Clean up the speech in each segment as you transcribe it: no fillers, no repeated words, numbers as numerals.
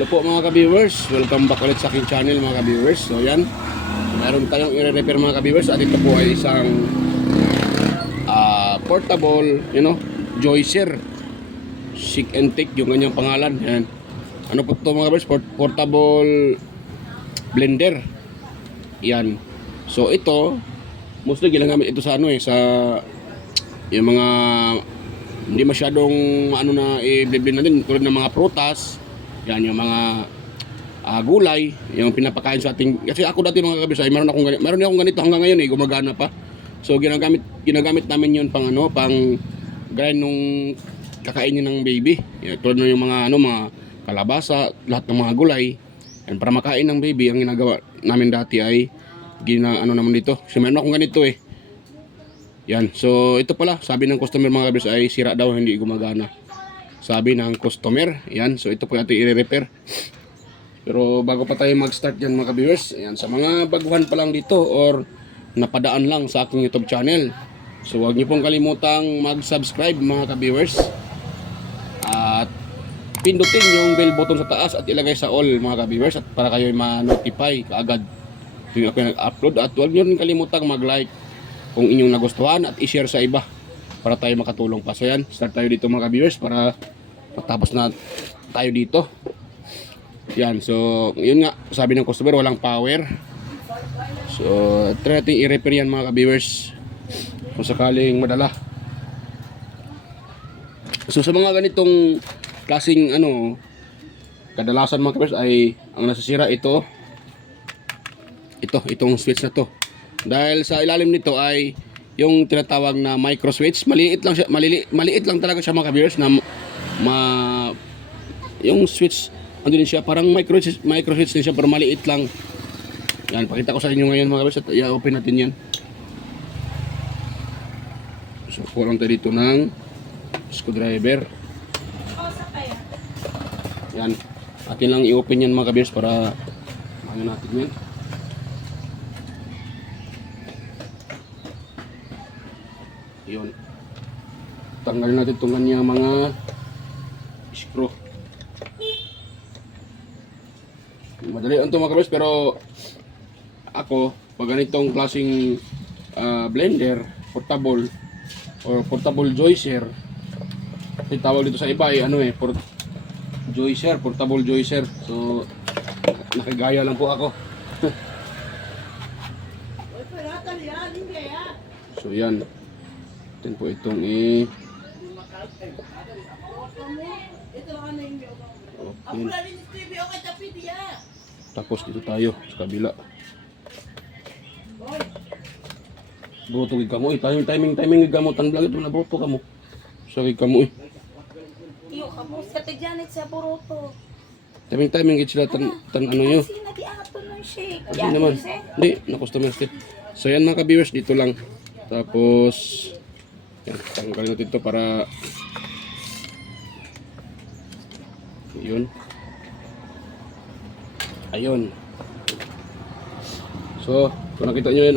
Hello po mga ka-viewers, welcome back ulit sa aking channel mga ka-viewers. So yan, meron tayong i-repair mga ka-viewers at ito po ay isang portable, joycer. Chic and Take yung kanyang pangalan. Yan. Ano po ito mga ka-viewers? Portable blender. Yan. So ito, mostly ginagamit ito sa sa yung mga hindi masyadong i-blend natin tulad ng mga prutas. Yan yung mga gulay, yung pinapakain sa ating, kasi ako dati mga kabisay, meron akong ganito hanggang ngayon gumagana pa. So ginagamit namin yun pang grind nung kakainin ng baby. Yan, tulad ng yung mga kalabasa, lahat ng mga gulay. Yan, para makain ng baby, ang ginagawa namin dati ay naman dito. So meron akong ganito Yan, so ito pala, sabi ng customer mga kabisay, ay sira daw, hindi gumagana. Sabi ng customer. Yan, so ito po ating i-repair. Pero bago pa tayo mag-start yan mga ka-viewers, ayan, sa mga baguhan pa lang dito or napadaan lang sa aking YouTube channel, so huwag niyo pong kalimutang mag-subscribe mga ka-viewers at pindutin yung bell button sa taas at ilagay sa all mga ka-viewers at para kayo ma-notify kaagad tuwing ako nag-upload. At huwag niyo rin kalimutang mag-like kung inyong nagustuhan at i-share sa iba para tayo makatulong pa. So yan, start tayo dito mga ka-viewers para matapos na tayo dito. Yan, so yun nga, sabi ng customer walang power. So try natin i-repair yan mga ka-viewers kung sakaling madala. So sa mga ganitong klaseng kadalasan mga ka-viewers ay ang nasisira itong switch na to. Dahil sa ilalim nito ay yung tinatawag na micro switch. Maliit lang talaga siya mga ka-viewers na yung switch din siya, parang micro switch din siya pero maliit lang. Yan, pakita ko sa inyo ngayon mga ka-viewers at i-open natin yan. So kulang tayo dito ng screwdriver. Yan, atin lang i-open yan mga ka-viewers para natin yan. Yun. Tanggalin natin itong kanya mga screw. Madali ang ito mga kabis, pero ako, pag ganitong klaseng blender, portable or portable joycer, tawag dito sa iba ay joycer, portable joycer. So nakigaya lang po ako. So yan. Ito po itong okay. Tapos dito tayo sa kabila. Bruto gid kamo timing gid kamo tan vlog ito na bruto kamo. So gid kamo Iyo kamo sa Janet sa bruto. Timing gid sila tan yo. Kasi nag-iaton ng shake. Kasi naman. Hindi na customer step. So yan mga ka-viewers, dito lang. Tapos yan, tanggalin natin ito para yun. Ayun. So kung nakita nyo yan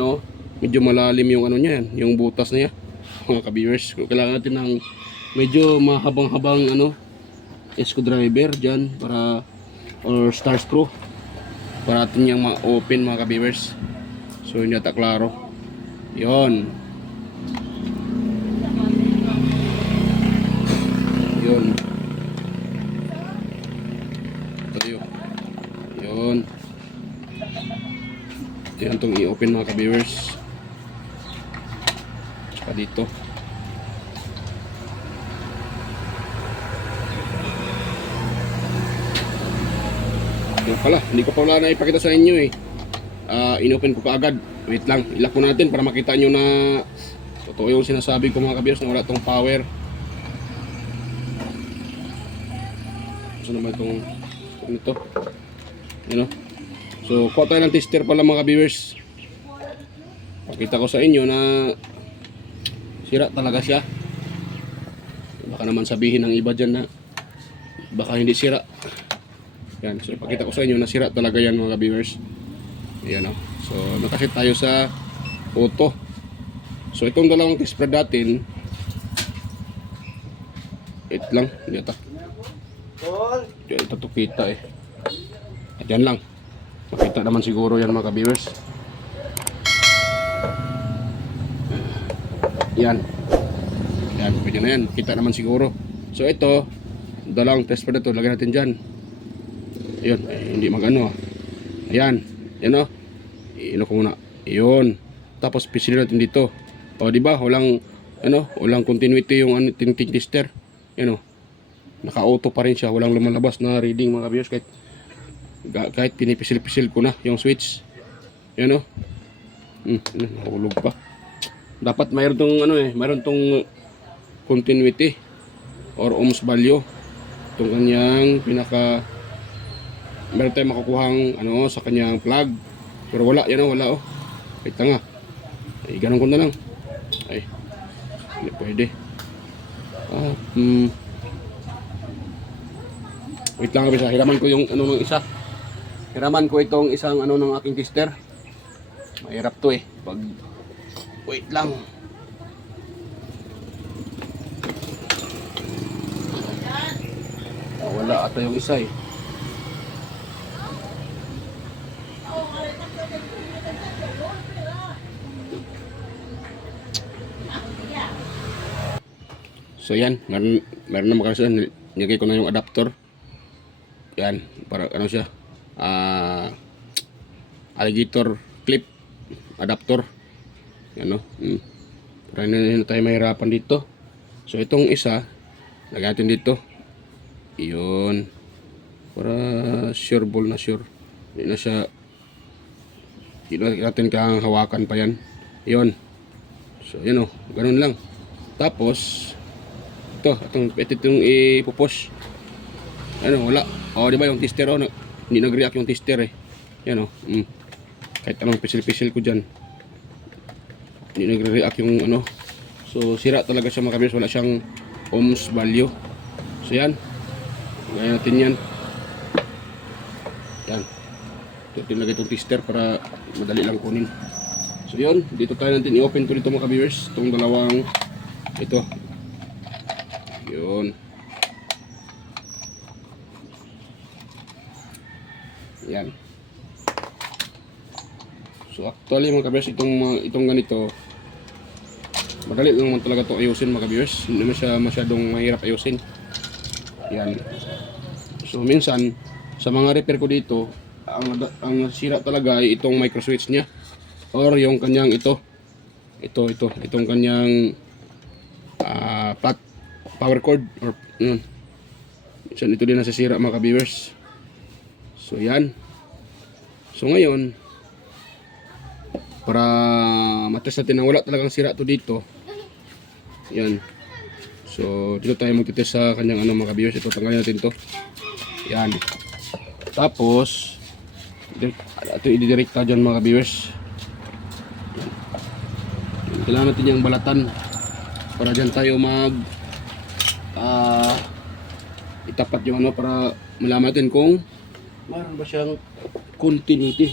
medyo malalim yung niya yan, yung butas niya mga ka-viewers. Kailangan natin ng medyo mahabang-habang screwdriver dyan para or star screw para natin yung ma-open mga ka-viewers. So hindi ata klaro yun. Yun. Tayo. Yun. Yan itong i-open mga ka-viewers. Tsaka dito. Yan pala. Hindi ko pa wala na ipakita sa inyo in-open ko pa agad. Wait lang. Ilak ko natin para makita nyo na totoo yung sinasabi ko mga ka-viewers na wala itong power. So naman itong ito so kuha tayo ng tester pala mga ka-viewers. Pakita ko sa inyo na sira talaga siya. Baka naman sabihin ng iba dyan na baka hindi sira. Yan, so pakita ko sa inyo na sira talaga yan mga ka-viewers. Ayan so nakasit tayo sa auto. So itong dalawang test spread natin, wait lang, hindi ata. Hindi ito kita At yan lang. Makita naman siguro yan mga ka-viewers. Yan. Yan, pwede na yan. Kita naman siguro. So ito, dalawang test pa na ito. Lagyan natin dyan. Ayun, hindi magano. Ayan. Yan o. Ino ko muna. Ayun. Tapos pisilin natin dito. O diba, walang continuity yung tinting tester. Yan o. Naka-auto pa rin siya. Walang lumalabas na reading mga viewers. Kahit pinipisil-pisil ko na yung switch. Yan o. Nahulog pa. Dapat mayroon tong continuity or ohms value. Itong kanyang meron tayong makukuhang sa kanyang plug. Pero wala, wala oh. Ay tanga. Ay ganun ko na lang. Ay. Hindi pwede. Wait lang kabisa. Hiraman ko yung ng isa. Hiraman ko itong isang ng aking tester. Mahirap to eh. Wait lang. Wala ata yung isa eh. So yan, meron na makasa. Nilagay ko na yung adapter. Yan, para siya. Alligator clip adapter. Yan para hindi na tayo mahirapan dito. So itong isa, lagyan natin dito. Iyon. Para sure ball na sure. Hindi natin kang hawakan pa yan. Iyon. So yan ganun lang. Tapos itong ipupush. Wala. Diba yung tester hindi nag-react yung tester eh. Yan kahit anong pisil-pisil ko dyan, hindi nagre-react yung So sira talaga siya mga kabiyos. Wala siyang ohms value. So yan. Gaya natin yan. Yan. Ito tinagay itong tester para madali lang kunin. So yun. Dito tayo natin i-open to dito mga kabiyos. Itong dalawang ito. Yun. Yan. So actually mga kabiyos, itong ganito, madali lang naman talaga ito ayusin mga kabiyos. Hindi na siya masyadong mahirap ayusin. Yan. So minsan sa mga repair ko dito, ang sira talaga ay itong micro switch niya or yung kanyang itong kanyang power cord or minsan ito din nasisira mga ka-viewers. So yan. So ngayon, para matest natin na wala talagang sira to dito. Yan. So dito tayo magtitest sa kanyang mga ka-viewers. Ito tanggalin natin to. Yan. Tapos ito ididirekta dyan mga ka-viewers. Kailangan natin yung balatan para dyan tayo itapat yung para malaman natin kung mayroon ba siyang continuity.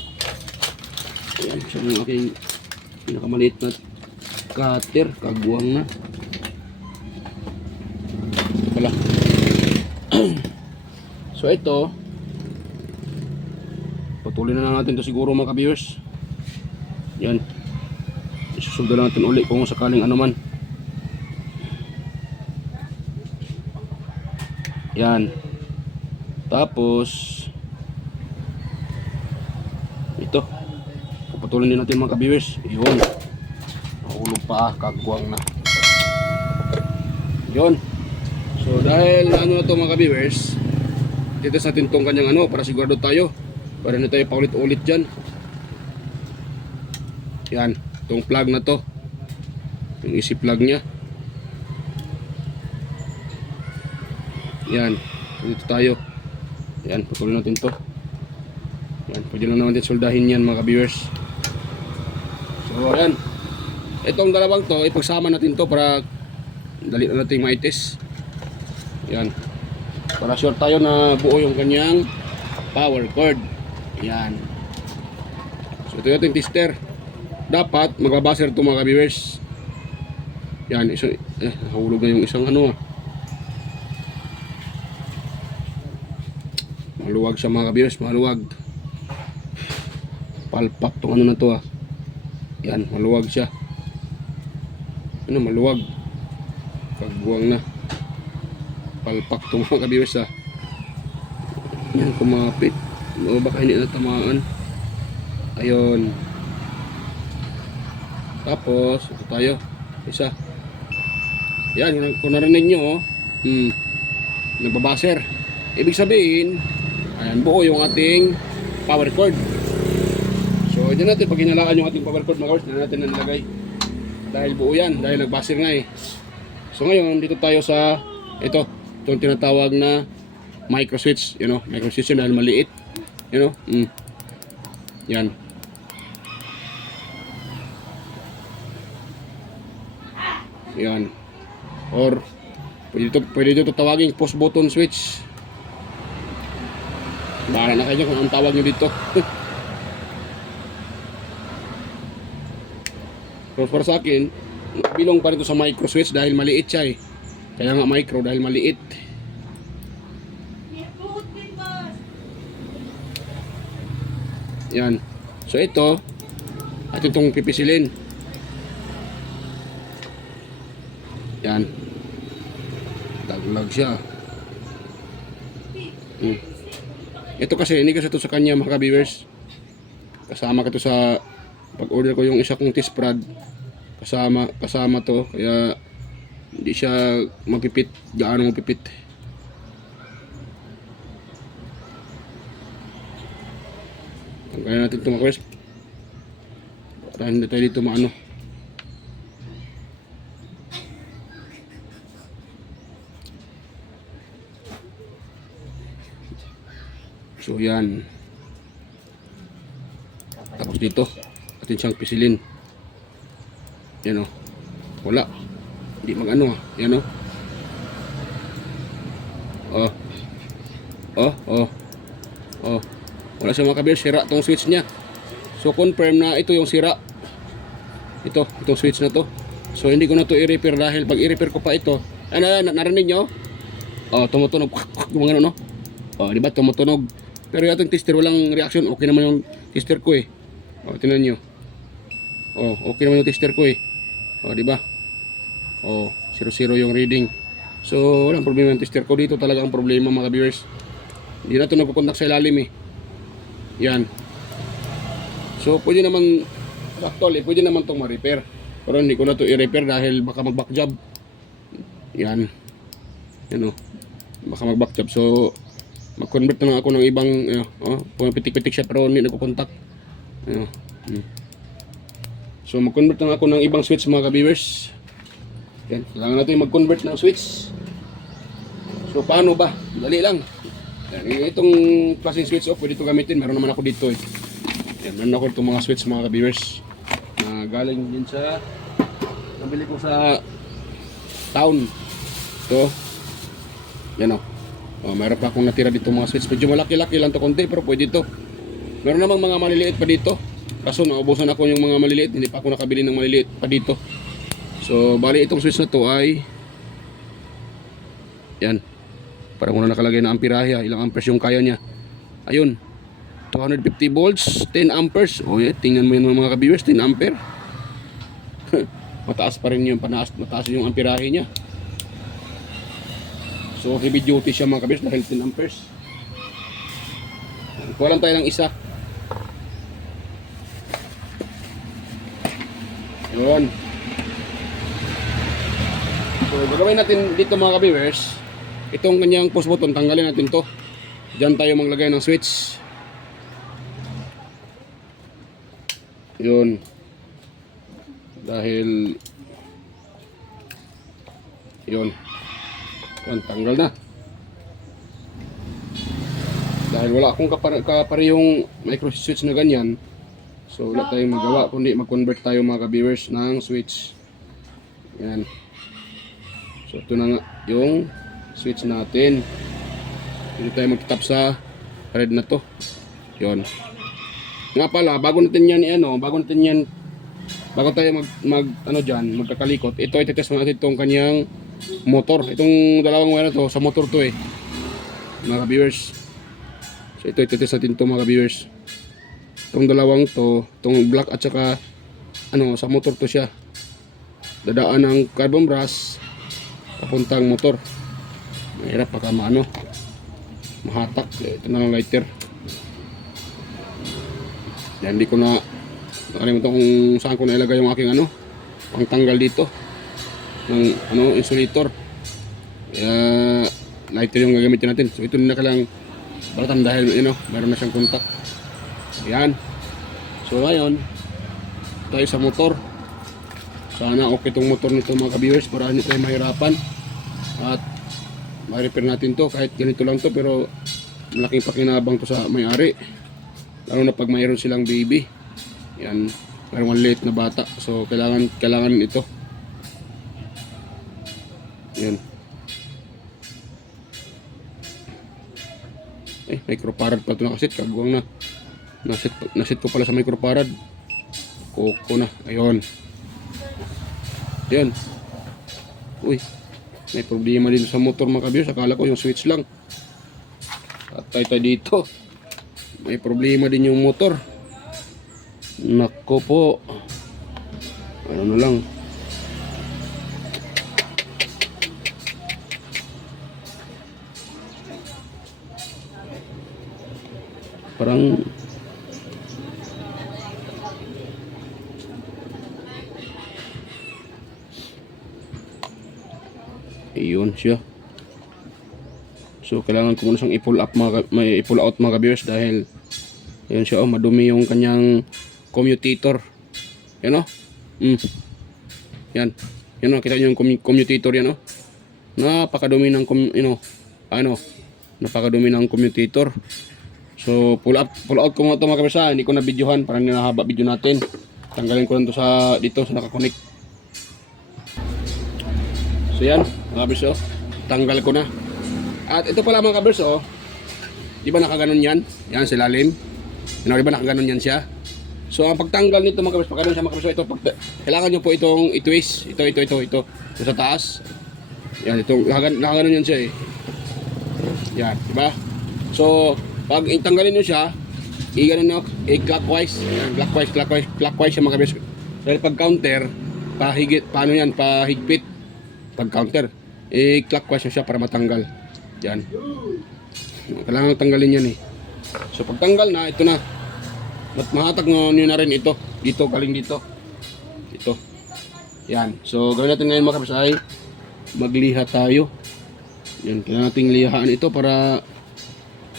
Ayan, siya yung aking pinakamaliit na cutter, kaguwang na. Ito pala. So ito, patuloy na lang natin ito siguro mga ka-viewers. Yan. Isusundan natin uli kung sakaling man. Yan. Tapos ito. Puputulin din natin mga ka-viewers. Yun. Nahulog pa, kagwang na. Yun. So dahil na to mga ka-viewers, tites natin tong kanyang para sigurado tayo. Para na tayo paulit-ulit dyan. Yan. Itong plug na to. Yung easy plug nya. Yan. Dito tayo. Yan. Patuloy natin to. Yan. Pwede lang naman din soldahin yan mga ka-viewers. So yan. Itong dalawang to, ipagsama natin to para dali na natin ma-test. Yan. Para sure tayo na buo yung kanyang power cord. Yan. So ito yung tester. Dapat magbabaser to mga ka-viewers. Yan. Nahulog na yung isang maluwag siya mga ka-viewers. Maluwag. Palpak tong ano na to ah. Yan, maluwag siya. Ano, maluwag. Pagbuwang na. Palpak tong mga ka-viewers ah. Yan, kumapit. O baka hindi natamaan. Ayun. Tapos, ito tayo. Isa. Yan, kung narinig nyo, nagbabaser. Ibig sabihin, ayan, buo yung ating power cord. So, dyan natin, pag hinalaan yung ating power cord, mga kawers, dyan natin na nilagay. Dahil buo yan, dahil nagbaser nga eh. So, ngayon, dito tayo sa, ito yung tinatawag na micro switch. You know, micro switch yun dahil maliit. You know, yan. Yan. Or, pwede dito tawagin push button switch. Bahala na kayo kung anong tawag nyo dito. So, para sa akin, bilong pa rin sa micro switch dahil maliit siya eh. Kaya nga micro dahil maliit. Yan. So ito, at itong pipisilin. Yan. Daglag siya. Ito kasi, hindi kasi ito sa kanya mga ka-viewers. Kasama ka to sa pag-order ko yung isa kong test prod. Kasama to. Kaya hindi siya mapipit. Gaano mapipit. Tanggalin natin ito mga ka-viewers. Para hindi tayo dito maano. So yan. Tapos dito atin siyang pisilin. Yan o. Wala. Hindi mag-ano. Yan o. Wala siya mga ka-viewers. Sira tong switch niya. So confirm na ito yung sira. Itong switch na to. So hindi ko na to i-repair dahil pag i-repair ko pa ito. Narinig nyo? Tumutunog. Gumagano no? Diba tumutunog? Pero yung ating tester walang reaction. Okay naman yung tester ko eh. Tingnan nyo. Okay naman yung tester ko eh. Diba? 0-0 yung reading. So walang problema yung tester ko. Dito talaga ang problema mga viewers. Hindi na ito nagkukontak sa ilalim eh. Yan. So pwede naman actually pwede naman itong ma-repair. Pero hindi ko na ito i-repair dahil baka mag-back job. Yan. Yan o. Baka mag-back job. So mag-convert na lang ako ng ibang pumipitik-pitik siya pero hindi nagkukontak. So mag-convert na lang ako ng ibang switch mga ka-viewers. Yan. Kailangan natin mag-convert ng switch. So paano ba? Dali lang. Yan. Itong klaseng switch pwede ito gamitin. Meron naman ako dito eh. Yan. Meron ako itong mga switch mga ka-viewers na galing din sa nabili ko sa town. Ito. Yan o. Mayroon pa akong natira dito mga switch. Medyo malaki-laki lang to konti pero pwede ito. Meron namang mga maliliit pa dito. Kaso naubusan ako yung mga maliliit. Hindi pa ako nakabili ng maliliit pa dito. So bali itong switch na to ay yan. Parang una nakalagay na amperahe. Ilang amperes yung kaya niya. Ayun. 250 volts, 10 amperes. Tingnan mo yun mga ka-viewers, 10 ampere. Mataas pa rin yung mataas yung amperahe niya. So heavy duty siya mga ka-viewers dahil 10 amperes. Kuha lang tayo ng isa. Yun. So gagawin natin dito mga ka-viewers, itong kanyang push button, tanggalin natin to. Diyan tayo maglagay ng switch. Yun. Dahil yun. Yan, tanggal na. Dahil wala akong kaparehong micro switch na ganyan. So wala tayong magawa kundi mag-convert tayo mga ka-viewers ng switch. Yan. So ito na nga yung switch natin. Dito tayo magtap sa red na to. Yun. Nga pala, bago tayo magkakalikot, ito ay titest natin itong kanyang motor. Itong dalawang wire na to, sa motor to eh. Mga viewers. So ito ay titest natin ito mga viewers. Itong dalawang to, itong black at saka ano, sa motor to siya. Dadaan ng carbon brush papuntang motor. Mahirap baka maano, mahatak. Ito na lang lighter. Yan, hindi ko na nakalimutan kung saan ko nailagay yung aking ano, pangtanggal dito ng ano, insulator. Kaya lighter yung gagamitin natin. So ito na lang balatan dahil mayroon na siyang contact. Yan. So ngayon tayo sa motor. Sana okay itong motor nito mga ka-viewers para hindi tayo mahirapan at ma-repair natin to kahit ganito lang to, pero malaking pakinabang to sa may-ari, lalo na pag mayroon silang baby. Yan, mayroong maliit na bata, so kailangan ito. Yan. Microfarad pa ito nakasit, kagawang na nasit ko pala sa microfarad. Koko na, ayun. Yan. Uy, may problema din sa motor mga ka-viewers. Akala ko yung switch lang. Patay tayo dito. May problema din yung motor. Nako po. Ano na lang. Parang iyon siya. So kailangan ko muna siyang i-pull up may i-pull out mga ka-viewers dahil ayun siya, madumi yung kanyang commutator. Yan o. Yan. Yan o, kita nyo yung commutator yan o. Napakadumi ng napakadumi ng commutator. So pull out ko muna ito mga ka-viewers. Hindi ko na videohan, parang nahaba video natin. Tanggalin ko lang ito dito sa nakakonek. So yan mga ka-viewers, tanggal ko na. At ito pala mga ka-viewers, di ba nakaganon yan? Yan sa ilalim. Di ba nakaganon yan siya? So ang pagtanggal nito mga ka-viewers, pagkaganon siya mga ka-viewers, kailangan nyo po itong i-twist. Ito sa taas. Yan, ito nakaganon yan siya eh. Yan, di ba? So pag itanggalin nyo siya, i-ganon nyo, i-clockwise. Yan, clockwise siya mga ka-viewers. Dahil pag counter, pahigpit. Pag counter, i-clockwise nyo siya para matanggal. Yan. Kailangan tanggalin yan eh. So pag tanggal na, ito na. Mahatag nyo na rin ito. Dito, galing dito. Ito. Yan. So gawin natin ngayon mga kapis ay magliha tayo. Yan. Kailangan nating lihaan ito para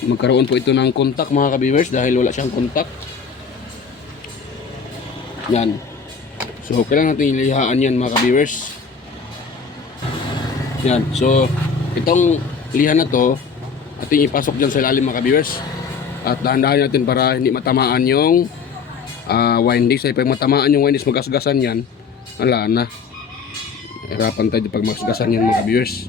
magkaroon po ito ng contact mga ka-viewers dahil wala siyang contact. Yan. So kailangan nating lihaan yan mga ka-viewers. Yan. So itong liha na to ating ipasok dyan sa ilalim mga ka-viewers at dahan-dahan natin para hindi matamaan yung windings. Ay pag matamaan yung windings, magasgasan yan, wala na, hirapan tayo pag magasgasan yan mga ka-viewers.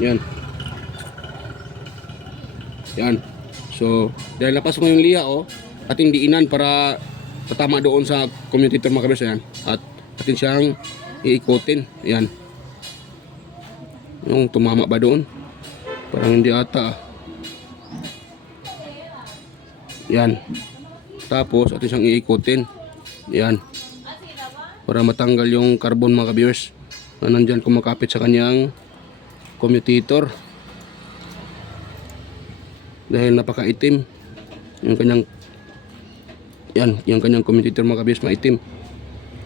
Yan. Yan. So, dahil napasok mo yung liha ating diinan para tatama doon sa commutator mga ka-viewers. Yan. At atin siyang iikotin. Yan. Yung tumama ba doon? Parang hindi ata. Yan. Tapos atin siyang iikotin. Yan. Para matanggal yung carbon mga ka-viewers na nandyan kumakapit sa kanyang commutator. Dahil napakaitim yung kanyang yung kanyang commutator mga ka-viewers, maitim.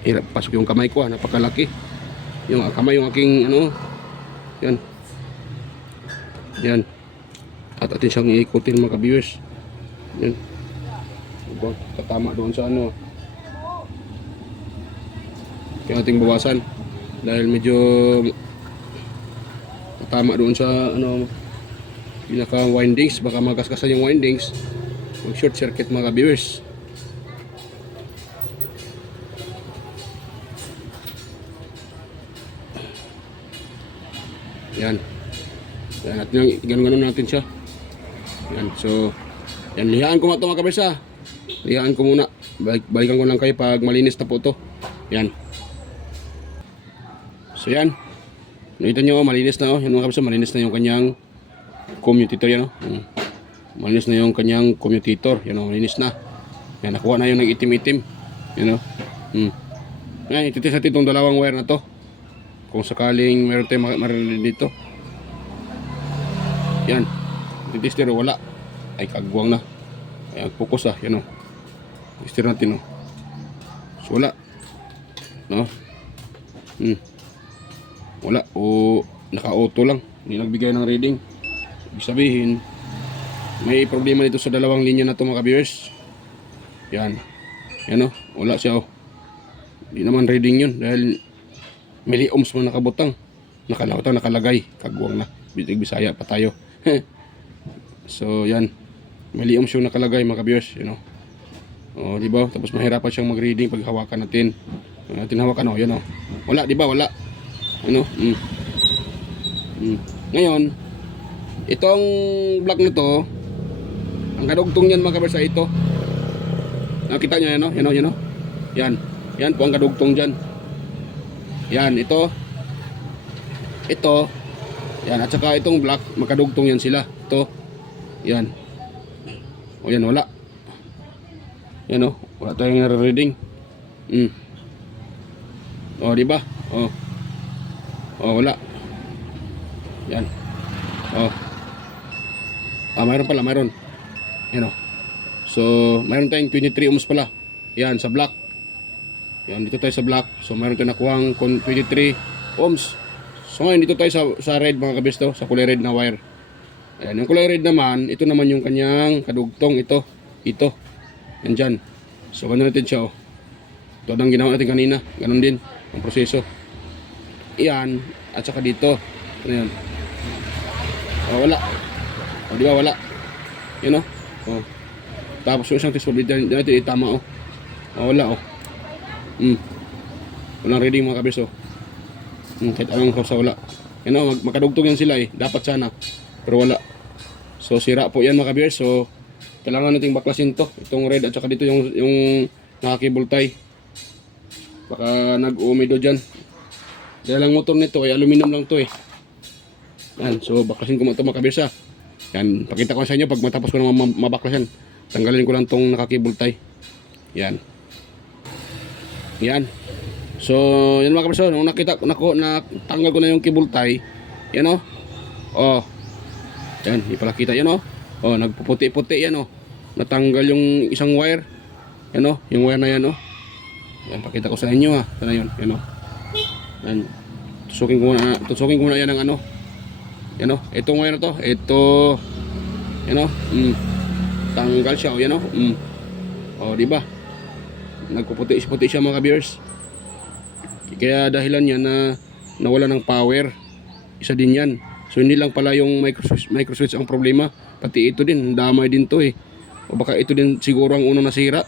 Hirap pasok yung kamay ko, napakalaki yung kamay, yung aking yan at atin siyang iikutin mga ka-viewers. Yan, katama doon sa kaya ating bawasan dahil medyo katama doon sa pinaka windings, baka magaskasan yung windings, mag short circuit mga ka-viewers. Yan. Yan, at ganun-ganun natin siya. Yan, so yan, lihaan ko mga ito mga ka-viewers. Lihaan ko muna, balikan ko lang kayo pag malinis na po ito. Yan. So yan. Nakita nyo, malinis na yan mga kabis, malinis na yung kanyang commutator yan. Malinis na yung kanyang commutator. Yan malinis na. Yan, nakuha na yung nag-itim-itim. Yan Ngayon, ititest natin itong dalawang wire na to. Kung sakaling meron tayong marinig dito. Yan. Ititester, wala. Ay, kagwang na. Ayan, focus yan Tester natin So, wala. No? Wala. O, naka-auto lang. Hindi nagbigay ng reading. Ibig sabihin, may problema dito sa dalawang linya na to mga viewers. Yan. Yan wala siya Hindi naman reading yun dahil milliohms mo nakabutang. Nakalagay. Kagwang na. Bisaya pa tayo. So, yan. Milliohms yung nakalagay mga viewers. Diba? Tapos mahirapan siyang mag-reading pag hawakan natin. Natin hawakan yan Wala, diba? Wala. Ngayon, itong block na to, ang kadugtong yan mga viewers ay ito. Nakita nyo yan Yan. Yan po ang kadugtong dyan. Yan, ito. Ito. Yan, at saka itong block, makadugtong yan sila. Ito. Yan. Yan, wala. Yan wala tayong nare-reading. Diba? Wala. Yan. Mayroon pala, mayroon. Yan So, mayroon tayong 23 ohms pala. Yan, sa block. Yan, dito tayo sa block. So, mayroon tayong nakuhang 23 ohms. So, ngayon, dito tayo sa red mga kabis sa kulay red na wire. Ayan, yung kulay red naman, ito naman yung kanyang kadugtong. Ito. Yan dyan. So, ganun natin siya Ito ang ginawa natin kanina. Ganun din ang proseso. Iyan, at saka dito. Ano yan? Wala. Di ba wala? Yan Tapos yung isang test bulb dyan natin itama wala walang reading mga kabis kahit anong kausa wala. Yan makadugtong yan sila dapat sana. Pero wala. So sira po yan mga kabis. So kailangan nating baklasin to. Itong red at saka dito yung nakakable tie. Baka nag-umido dyan. Dahil ang motor nito ay aluminum lang to Yan. So baklasin ko ito mga kabis Yan. Pakita ko sa inyo pag matapos ko na mabaklasan. Tanggalin ko lang tong nakakable tie. Yan. Yan. So, yan mga kabis nung nakita natanggal ko na yung cable tie. Yan Yan, ipakita yan nagpuputi-puti yan Natanggal yung isang wire. Yan yung wire na yan Yan, pakita ko sa inyo Sana yun, yan Yan. Tusukin ko na yan ng Yan itong wire na to. Ito. Yan tanggal siya yan diba? Nagpuputi siya mga viewers. Kaya dahilan yan na nawala ng power. Isa din yan. So hindi lang pala yung micro switch ang problema, pati ito din, damay din to O baka ito din siguro ang unang nasira.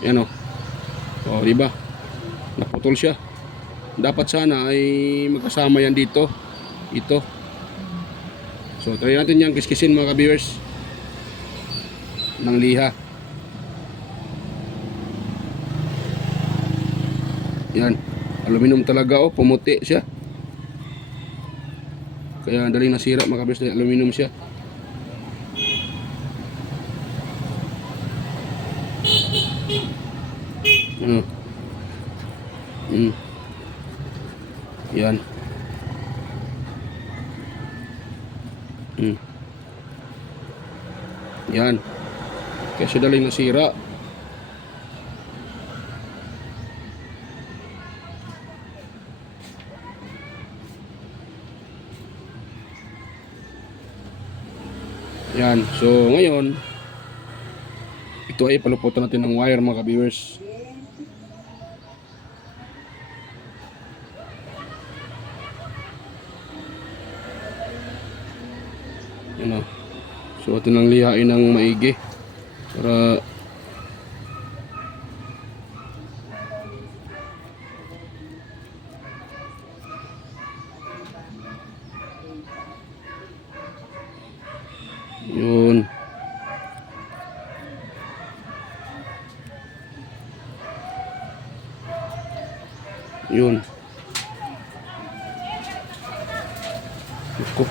Yan diba? Naputol siya. Dapat sana ay magkasama yan dito. Ito. So try natin yan kiskisin mga viewers ng liha. Yan, aluminum talaga pumuti siya. Kaya daling nasira mga kabis, aluminum siya. Yan. Yan. Kasi daling nasira. Yan. So ngayon, ito ay paluputan natin ng wire mga viewers. Yan So ito nang lihain ng maigi para yun. Yun. Ako.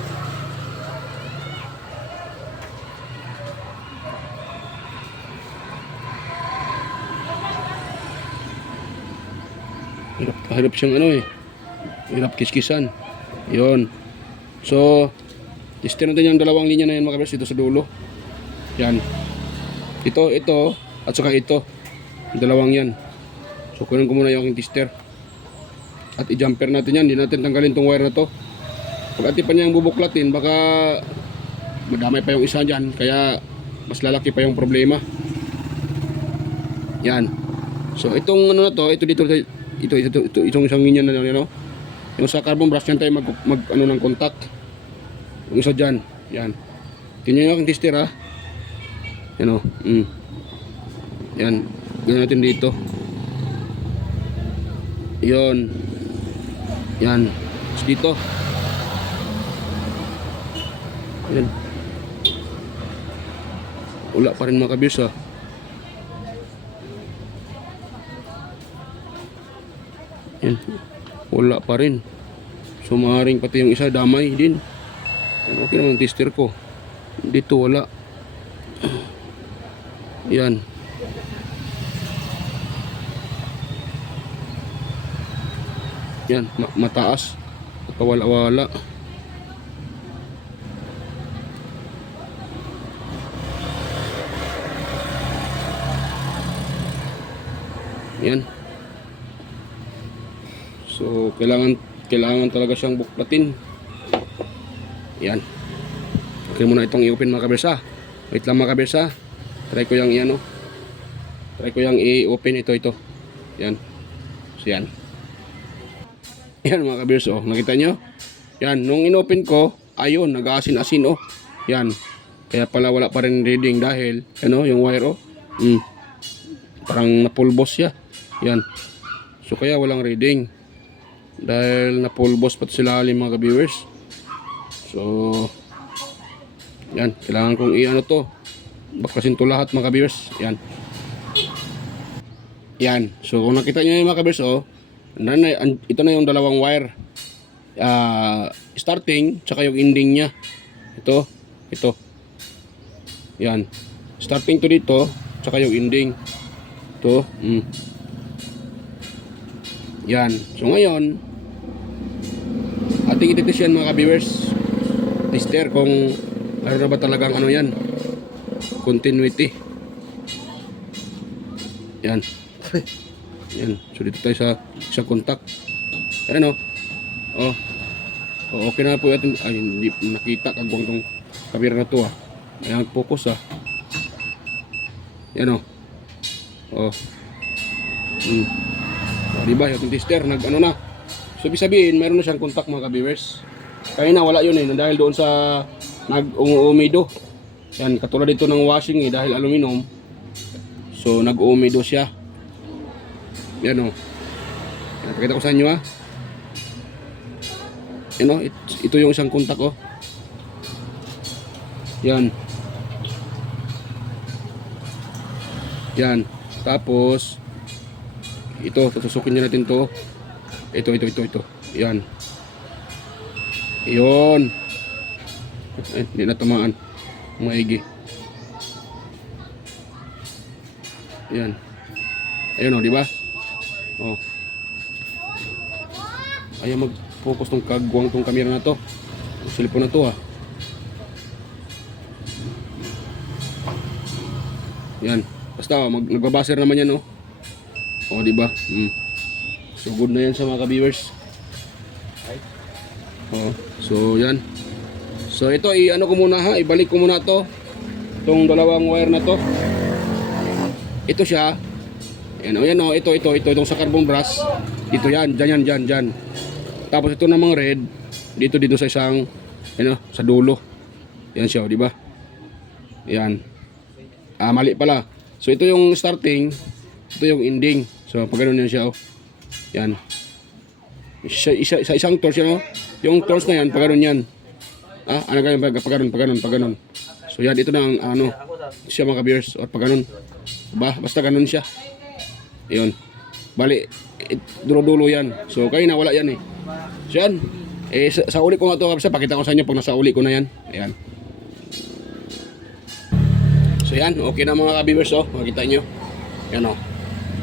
Hirap siyang ano eh. Hirap kiskisan. Yun. So, tester natin yung dalawang linya na yan mga kabers dito sa dulo. Yan. Ito, at saka ito. Yung dalawang yan. So, kunin ko muna yung aking tester. At i-jumper natin yan. Hindi natin tanggalin tong wire na to. Pag ati pa niyang bubuklatin, baka madamay pa yung isa dyan. Kaya, mas lalaki pa yung problema. Yan. So, itong ano na to, ito dito, itong isang linya na yan, yung sa carbon brush yan tayo mag ano ng contact. Yung isa dyan, yan. Tingnan nyo yung aking tester ha. Yan o. Yan. Gawin natin dito. Yun. Yan. Tapos dito. Yan. Wala pa rin mga kabis ha. Yan. Wala pa rin. So maaaring pati yung isa damay din. Yan, okay naman ang tester ko. Dito wala. Yan. Yan, mataas. Wala-wala. Yan. So kailangan talaga siyang buklatin. Yan. Okay muna itong i-open mga kabers ha. Wait lang mga kabers ha. Try ko yung i-ano. Try ko yung i-open ito. Yan. So yan. Yan mga kabers oh. Nakita nyo? Yan. Nung in-open ko, ayun, nag-aasin-asin oh. Yan. Kaya pala wala pa rin reading dahil, ano, yung wire oh. Parang napulbos siya. Yan. So kaya walang reading. Dahil napulbos pati sila mga viewers. So yan, kailangan kong i-ano to. Baklasin to lahat mga viewers. Yan. Yan. So kung nakita nyo yung mga viewers oh, ito na yung dalawang wire. Starting tsaka yung ending nya. Ito. Yan. Starting to dito tsaka yung ending. Ito. Yan. So ngayon, ating ititis yan mga viewers. Tester kung ano na ba talagang ano yan. Continuity. Yan. Yan. So dito tayo sa contact. Ayan o. Oh. Okay na po atin. Ay, hindi nakita kagwang tong camera na to ah. Ayan, focus ah. Yan o. Oh. Diba yung tester nag-ano na. So ibig sabihin mayroon na siyang contact mga ka-viewers. Kaya na wala yun eh dahil doon sa nag-uumido. Yan katulad dito ng washing eh dahil aluminum. So nag-uumido siya. Yan o. Napakita ko sa inyo ha. Yan o. Ito yung isang contact oh. Yan. Yan. Tapos ito, tutusukin niya natin to. Ito. Yan. Yun. Hindi na tamaan. Maigi. Yan. Ayun o, di ba? Oh. Ayaw mag-focus tong kagwang tong camera na to. Cellphone na to ah. Yan. Basta nagbabaser naman yan oh. Oh, di ba? So good na yan sa mga ka-viewers. Oh, so yan. So ito i-ano ko muna ha, ibalik ko muna to. Itong dalawang wire na to. Ito siya. Yan oh, ito itong sa carbon brush. Dito yan, dyan. Tapos ito namang red dito sa isang sa dulo. Yan siya, di ba? Yan. Mali pala. So ito yung starting, ito yung ending. So pag ganun yan siya oh. Yan. Isang torch yan oh. Yung torch na yan pag ganun yan. Ano ganyan pag ganun. So yan ito na ang siya mga ka-viewers or pag ganun. Basta ganun siya. Ayun. Bali, dulo-dulo yan. So, kayo na wala yan eh. So, yan. Sa uli ko nga ito, kabisa, pakita ko sa inyo pag nasa uli ko na yan. Ayan. So, yan. Okay na mga kabibers, oh. Makita nyo. Yan, oh.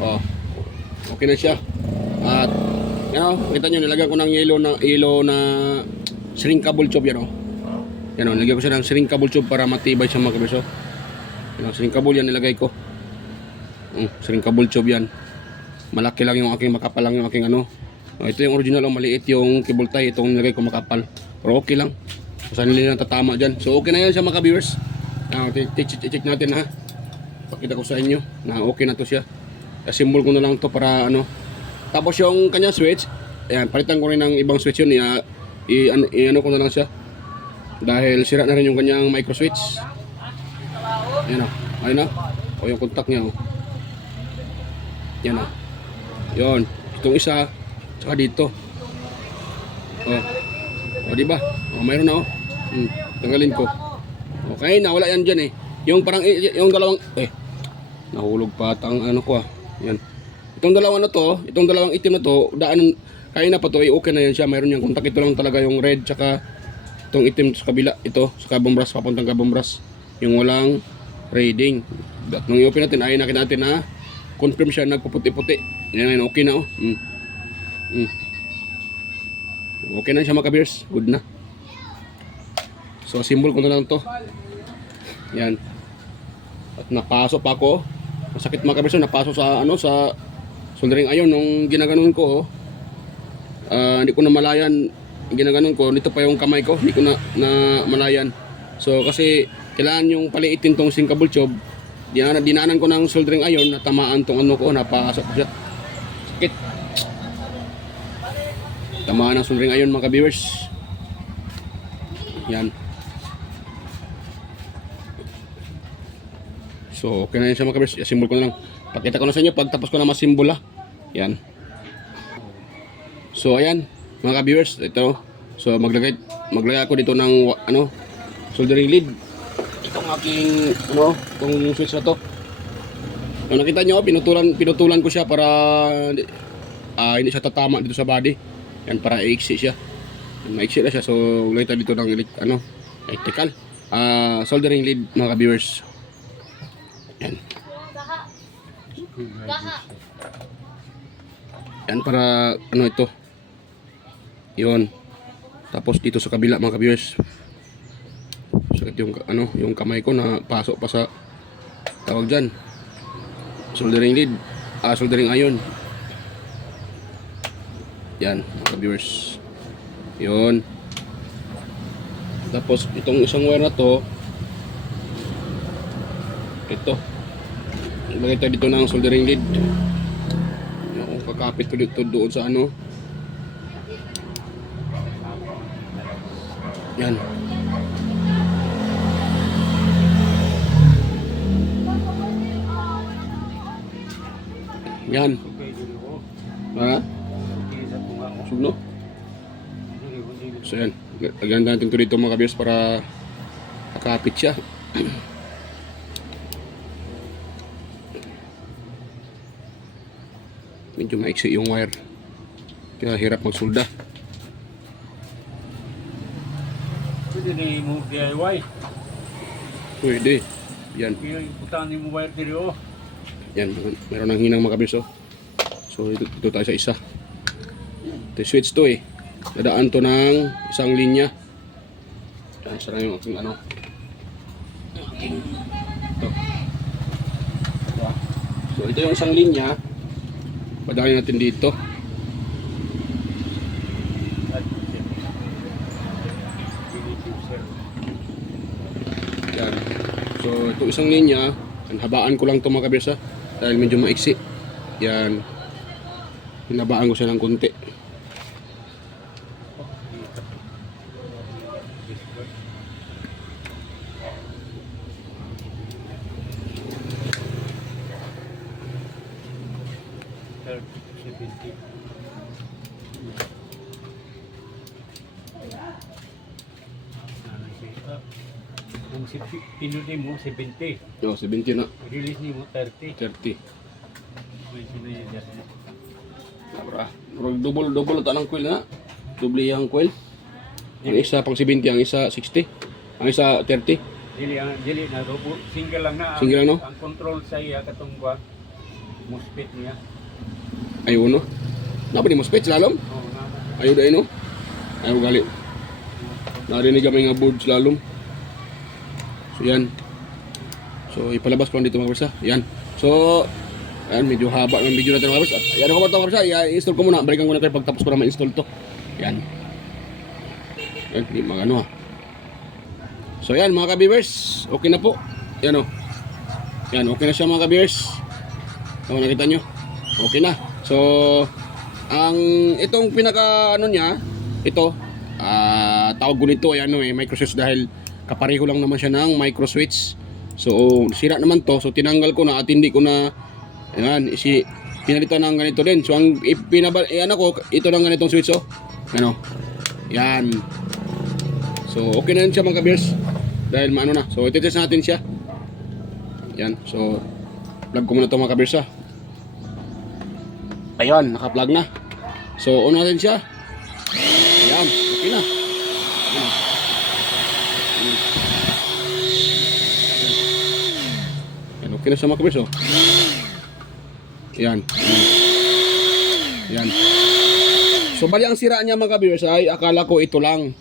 Oh. Okay na siya. At, yan, oh. Makita nyo, nilagyan ko ng yellow na shrinkable tube, yan, oh. Yan, oh. Nilagyan ko siya ng shrinkable tube para matibay siya mga kabibers, oh. Yan, oh. Shrinkable yan nilagay ko. Shrinkable tube yan. Malaki lang yung aking, makapal lang yung aking ano. Ito yung original, maliit yung cable tie. Itong nilagay ko makapal. Pero okay lang. Saan nila tatama dyan. So okay na yan siya mga viewers. Check natin ha. Pakita ko sa inyo na okay na to siya. Symbol ko na lang to para ano. Tapos yung kanya switch. Ayan, palitan ko rin ng ibang switch yun. I-ano ko na lang siya. Dahil sira na rin yung kanyang micro switch. Ayan o. Ayun na. O yung contact niya o. Yan o. Yun, itong isa, tsaka dito. O diba? O, mayroon na tanggalin ko. Okay, nawala yan dyan eh. Yung parang, yung dalawang, nahulog pa ang ano ko Yan. Itong dalawang na to, itong dalawang itim na to, daan, kaya na pa to, okay na yan siya. Mayroon yung kontak. Ito lang talaga yung red, tsaka itong itim sa kabila. Ito, sa kabumbras, papuntang kabumbras. Yung walang raiding. At nung i-open natin, ay nakita natin na confirm siya, nagpuputi-puti. Yan, okay na Okay na siya mga kabers. Good na. So, symbol ko na lang to. Yan. At napasok pa ako. Masakit mga kabers. Napasok sa, sa soldering iron nung ginaganon ko. Hindi ko na malayan. Ginaganon ko. Dito pa yung kamay ko. Hindi ko na malayan. So, kasi kailangan yung paliitin tong sinkable tube. Dinaanan ko ng soldering iron. Natamaan tong ano ko. Napasok ko siya. Sakit. Tamaan ng soldering iron mga ka-viewers. Yan. So okay na yan siya mga ka-viewers. Simbol ko na lang. Pakita ko na sa inyo pagtapos ko na masimbol Yan. So ayan mga ka-viewers. Ito. So maglagay ako dito ng soldering lead. Itong aking itong switch na to. Kung nakita nyo, pinutulan ko siya para hindi siya tatama dito sa body. Yan, para i-exit siya. Ma-exit na siya. So, ulay tayo dito ng electrical. Soldering lead mga ka-viewers. Yan. Yan, para ito. Yun. Tapos dito sa kabila mga ka-viewers. Sakit yung kamay ko na pasok pa sa tawag dyan. Soldering lead, soldering iron. Yan, mga viewers. Yun. Tapos itong isang wire na to, ito. Ilagay tayo dito ng soldering lead. Kakapit ko dito doon sa Yan. Yan. Ha? Sugno? So yan. Lagyan natin ito dito mga kabiyos para nakapit siya. Medyo maiksi yung wire. Kaya hirap magsulda. Pwede na mo DIY. Pwede. Yan. Iputan mo wire dito. Yan, meron ng hinang mga kabis So dito tayo sa isa. Ito switch to Dadaan to ng isang linya. Yan, sarang yung aking ito. So ito yung isang linya. Padaan natin dito. Yan. So ito isang linya. Habaan ko lang ito mga kabis dahil medyo maiksi. Yan. Hinabaan ko siya ng konti. Kung pinunin mo 70, Yo, 70 na. release ni mo 30. 30. May sinayad yan. Double ta ng coil na. Doble ang coil. Ang isa pang 70, ang isa 60. Ang isa 30. Dili na double, single lang na. Single lang, no? Ang control sa iya katong kuan. Muspit niya. Ayun no. Napa ni mo speech lalom? Oh, na. Ayaw dahil no? Ayaw gali. Narinig kami nga board slalom. So yan. So ipalabas ko lang dito mga kabers ha. Yan. So ayan, medyo haba ng video natin mga kabers. At yan ako ba ito mga kabers ha. I-install ko muna. Balikan ko na kayo pagtapos ko na ma-install to. Yan. Yan, hindi mga ano ha. So yan mga kabers. Okay na po. Yan o. Yan, okay na siya mga kabers. Tama nakita nyo. Okay na. So ang itong pinaka ano niya, ito tawag ko nito ay ano micro switch dahil kapareho lang naman siya ng micro switch. So sira naman to, so tinanggal ko na at hindi ko na ayan, pinalitan ng ganito din. So ang ano ko, ito lang ganitong switch oh. Ano? Yan. So okay na rin siya mga kabers dahil maano na. So i-test natin siya. Yan. So plug ko muna ito mga kabers ha. Ayan, naka-plug na. So, on natin siya. Ayan, okay na. Ayan, okay na siya mga kabers, oh. Ayan. Ayan. So, bali ang sira niya mga kabers ay akala ko ito lang.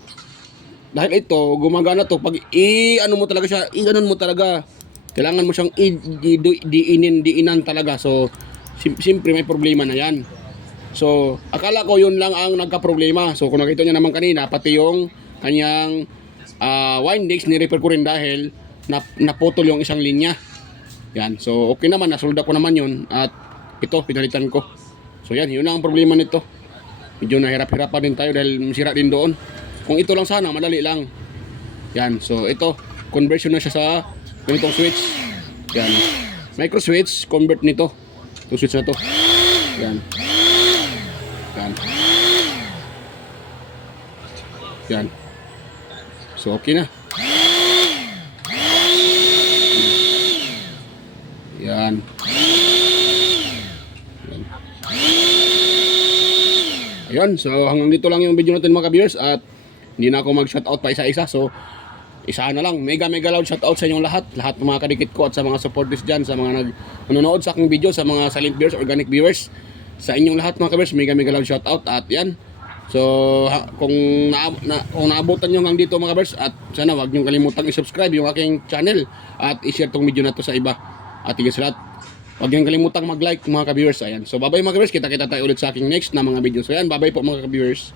Dahil ito, gumagana to. Pag i-ano mo talaga siya, i-ganon mo talaga. Kailangan mo siyang diinan talaga. So, siyempre may problema na yan. So, akala ko yun lang ang nagka-problema. So, kung nakita nyo naman kanina, pati yung kanyang windings, ni-repair ko rin dahil naputol yung isang linya. Yan. So, okay naman. Nasolda ko naman yun. At ito, pinalitan ko. So, yan. Yun ang problema nito. Medyo nahirap-hirapan din tayo dahil masira din doon. Kung ito lang sana, madali lang. Yan. So, ito, conversion na siya sa ganitong switch. Yan. Micro switch, convert nito. Itong switch na to. Yan. Yan. Yan. So, okay na. Yan. Yan. Ayun. So, hanggang dito lang yung video natin mga ka-viewers. At hindi na ako mag-shoutout pa isa-isa. So, isa na lang. Mega loud shoutout sa inyong lahat. Lahat ng mga kadikit ko at sa mga supporters dyan. Sa mga nanonood sa aking video. Sa mga silent viewers, organic viewers. Sa inyong lahat mga kabers, mega loud shoutout. At yan. So, kung naabutan nyo hanggang dito mga kabers, at sana wag nyo kalimutang i-subscribe yung aking channel. At i-share tong video na to sa iba. At higit sa lahat, wag nyo kalimutang mag-like mga ka-viewers. Ayan. So, bye-bye mga kabers. Kita-kita tayo ulit sa aking next na mga video. So, yan. Bye-bye po mga ka-viewers.